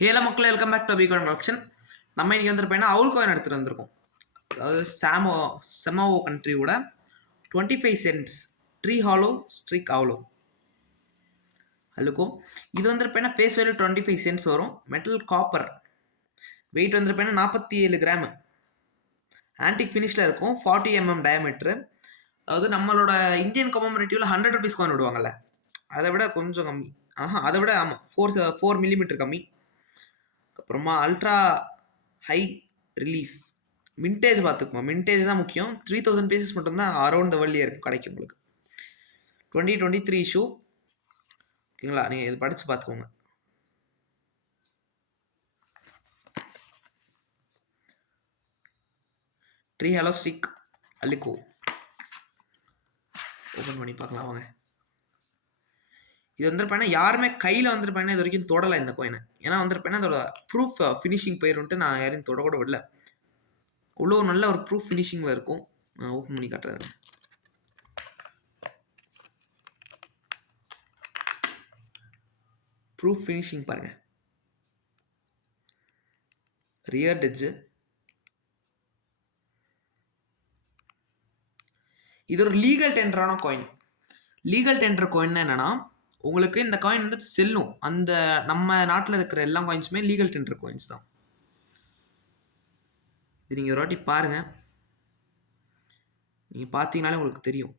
ஹேல மக்களே, welcome back to பிகான் collection. நம்ம இன்னைக்கு வந்துருப்பேன்னா அவுல் காயின் எடுத்துகிட்டு வந்திருக்கோம். அதாவது செமோவோ கண்ட்ரியோட 25 சென்ட்ஸ் ட்ரீ ஹாலோ ஸ்ட்ரிக் அவுலோ அதுக்கும் இது வந்துருப்பேன்னா ஃபேஸ் வேல்யூ 25 சென்ட்ஸ் வரும். மெட்டல் காப்பர், வெயிட் வந்துருப்பேன்னா 47 கிராம், ஆன்டிக் ஃபினிஷில் இருக்கும். 40 mm டயமீட்ரு. அதாவது நம்மளோட இந்தியன் கமமரேட்டிவில் 100 ருபீஸ் காயின் விடுவாங்கல்ல, அதை விட கொஞ்சம் கம்மி. அதை விட ஆமாம் 4 மில்லிமீட்டர் கம்மி. அப்புறமா அல்ட்ரா ஹை ரிலீஃப் விண்டேஜ் பார்த்துக்குமா, விண்டேஜ் தான் முக்கியம். 3000 பீசஸ் மட்டும்தான் அரௌண்ட் த வேர்ல்ட்லேயே இருக்கும் கிடைக்கும் உங்களுக்கு. 2023 இஷ்யூ ஓகேங்களா, நீங்கள் இது படித்து பார்த்துக்கோங்க. ட்ரீ ஹாலோ ஸ்டிக் அலிகோ ஓப்பன் பண்ணி பார்க்கலாம் வாங்க. இது வந்துருப்பேன்னா யாருமே கையில் வந்துருப்பேன்னா இது வரைக்கும் தொடலை இந்த கோயினை. ஏன்னா வந்துருப்பேன்னா அதோட ப்ரூஃப் ஃபினிஷிங் போயிடும்ட்டு நான் யாரையும் தொட கூட விடல. அவ்வளோ நல்ல ஒரு ப்ரூஃப் ஃபினிஷிங்கில் இருக்கும். நான் ஓப்பன் பண்ணி காட்டுறேன். ப்ரூஃப் ஃபினிஷிங் பாருங்கள். ரியர் டெட்ஜு. இது ஒரு லீகல் டெண்டரான காயின். லீகல் டெண்டர் காயின் என்னன்னா, உங்களுக்கு இந்த காயின் வந்து செல்லும். அந்த நம்ம நாட்டில் இருக்கிற எல்லா காயின்ஸுமே லீகல் டெண்டர் காயின்ஸ் தான். இது நீங்கள் ஒரு வாட்டி பாருங்கள். நீங்கள் பார்த்தீங்கனாலே உங்களுக்கு தெரியும்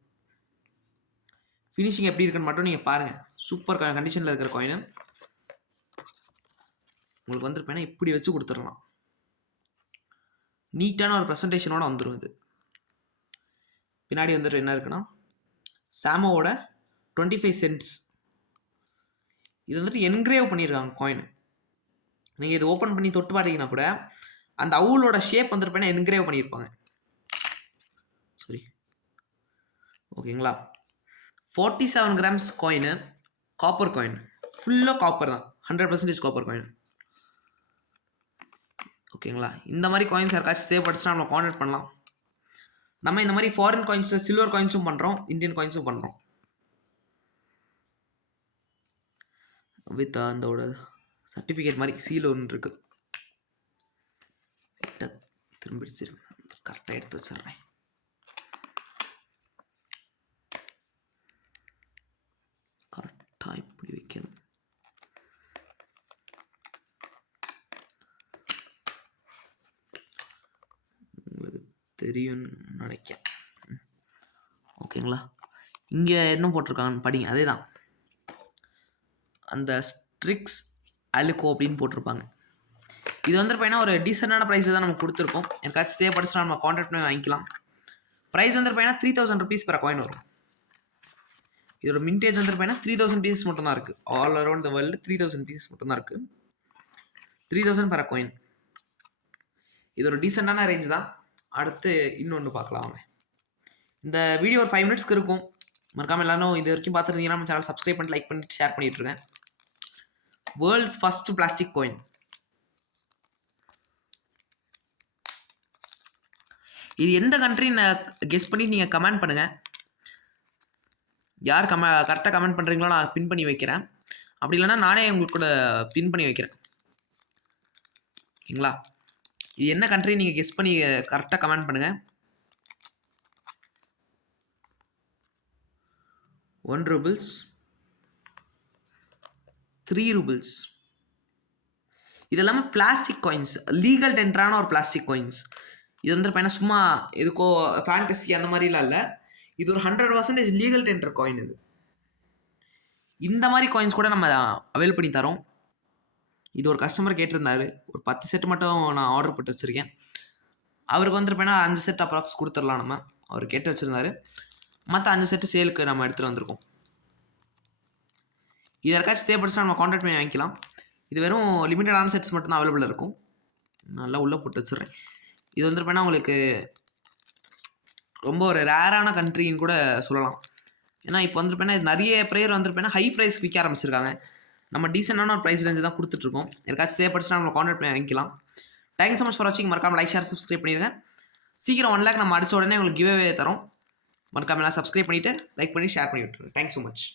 ஃபினிஷிங் எப்படி இருக்குன்னு மட்டும் நீங்கள் பாருங்கள். சூப்பர் கண்டிஷனில் இருக்கிற காயின் உங்களுக்கு வந்துருப்பேன்னா இப்படி வச்சு கொடுத்துடலாம். நீட்டான ஒரு ப்ரெசன்டேஷனோட வந்துடும். இது பின்னாடி வந்துட்டு என்ன இருக்குன்னா, சாமோவோட 25 சென்ட்ஸ். இது வந்துட்டு என்கிரேவ் பண்ணியிருக்காங்க காயின். நீங்கள் இது ஓப்பன் பண்ணி தொட்டு பார்த்தீங்கன்னா கூட அந்த அவுலோட ஷேப் வந்துருப்பேன்னா என்கிரேவ் பண்ணியிருப்பாங்க. சரி ஓகேங்களா. 47 கிராம்ஸ் காயின், காப்பர் காயின், ஃபுல்லாக காப்பர் தான், 100% காப்பர் காயின். ஓகேங்களா. இந்த மாதிரி காயின்ஸ் யாருக்காச்சும் தேவைப்படுச்சுன்னா நம்ம கான்டாக்ட் பண்ணலாம். நம்ம இந்த மாதிரி ஃபாரின் காயின்ஸில் சில்வர் காயின்ஸும் பண்ணுறோம், இந்தியன் காயின்ஸும் பண்ணுறோம். வித் அதோட சர்டிஃபிகேட் மாதிரி சீல் ஒன்று இருக்கு. திரும்பி கரெக்டாக எடுத்து வச்சிடுறேன். கரெக்டாக இப்படி வைக்கணும். உங்களுக்கு தெரியும்னு நினைக்கிறேன். ஓகேங்களா. இங்கே என்ன போட்டிருக்காங்கன்னு படிங்க. அதே தான், அந்த ஸ்ட்ரிக்ஸ் அலிகோ அப்படின்னு போட்டிருப்பாங்க. இது வந்துருப்பேன்னா ஒரு டீசெண்டான ப்ரைஸ் தான் நம்ம கொடுத்துருக்கோம். எனக்காச்சும் தேவைப்படுச்சுன்னா நம்ம கான்டாக்ட் பண்ணி வாங்கிக்கலாம். ப்ரைஸ் வந்துருப்பேன்னா 3000 ருபீஸ் பெர் காயின் வரும். இதோட மின்டேஜ் வந்துருப்பேன்னா 3000 பீசஸ் மட்டும் தான் இருக்குது. All around the world 3000 pieces மட்டும் தான் இருக்குது. 3000 பெர் காயின். இது ஒரு டீசெண்டான ரேஞ்ச் தான். அடுத்து இன்னொன்று பார்க்கலாம் வாங்க. இந்த வீடியோ ஒரு 5 மினிட்ஸ்க்கு இருக்கும். மறக்காமல் எல்லாரும் இது வரைக்கும் பார்த்துருந்தீங்கன்னா நம்ம சேனல் சப்ஸ்கிரைப் பண்ணி லைக் பண்ணிட்டு ஷேர் பண்ணிட்டுருக்கேன். World's first plastic coin. இது எந்த கண்ட்ரின்னு கெஸ் பண்ணி நீங்கள் கமெண்ட் பண்ணுங்கள். யார் கரெக்டாக கமெண்ட் பண்ணுறீங்களோ நான் பின் பண்ணி வைக்கிறேன். அப்படி இல்லைன்னா நானே உங்களுக்கு கூட பின் பண்ணி வைக்கிறேன். ஓகேங்களா. இது என்ன கண்ட்ரி நீங்கள் கெஸ் பண்ணி கரெக்டாக கமெண்ட் பண்ணுங்கள். 1 ரூபிள்ஸ், 3 ரூபிள்ஸ். இது எல்லாமே பிளாஸ்டிக் காயின்ஸ், லீகல் டெண்டரான ஒரு பிளாஸ்டிக் காயின்ஸ். இது வந்து பார்த்தீங்கன்னா சும்மா எதுக்கோ ஃபேண்டசி அந்த மாதிரிலாம் இல்லை. இது ஒரு 100% லீகல் டெண்டர் காயின். இது இந்த மாதிரி காயின்ஸ் கூட நம்ம அவைல் பண்ணி தரோம். இது ஒரு கஸ்டமர் கேட்டிருந்தாரு. ஒரு 10 செட் மட்டும் நான் ஆர்டர் போட்டு வச்சுருக்கேன். அவருக்கு வந்துருப்பேன்னா 5 செட் அப்ராக்ஸ் கொடுத்துடலாம். நம்ம அவர் கேட்டு வச்சுருந்தாரு. மற்ற 5 செட்டு சேலுக்கு நம்ம எடுத்துகிட்டு வந்திருக்கோம். இது யாருக்காச்சும் தேவைப்படுச்சுன்னா நம்ம கான்டாக்ட் பண்ணி வாங்கிக்கலாம். இது வெறும் லிமிட்டடான செட்ஸ் மட்டும்தான் அவைலபிள் இருக்கும். நல்லா உள்ளே போட்டு வச்சுட்றேன். இது வந்துருப்பேன்னா உங்களுக்கு ரொம்ப ஒரு ரேரான கண்ட்ரின்னு கூட சொல்லலாம். ஏன்னா இப்போ வந்துருப்பேன்னா நிறைய ப்ரேயர் வந்துருப்பேன்னா ஹை ப்ரைஸ்க்கு விற்க ஆரம்பிச்சிருக்காங்க. நம்ம டீசெண்டான ஒரு ப்ரைஸ் ரேஞ்சு தான் கொடுத்துட்ருக்கோம். யாருக்காச்சும் தேவைப்படுச்சுன்னா நம்ம கான்டாக்ட் பண்ணி வாங்கிக்கலாம். தேங்க்யூ ஸோ மச் ஃபார் வாட்சிங். மறக்காமல் லைக், ஷேர், சப்ஸ்கிரைப் பண்ணிடுங்க. சீக்கிரம் 1 லேக் நம்ம அடித்த உடனே உங்களுக்கு கிவ் அவே தரோம். மறக்காமல் எல்லாம் சப்ஸ்கிரைப் பண்ணிவிட்டு லைக் பண்ணி ஷேர் பண்ணி விட்டுருங்க. Thanks so much.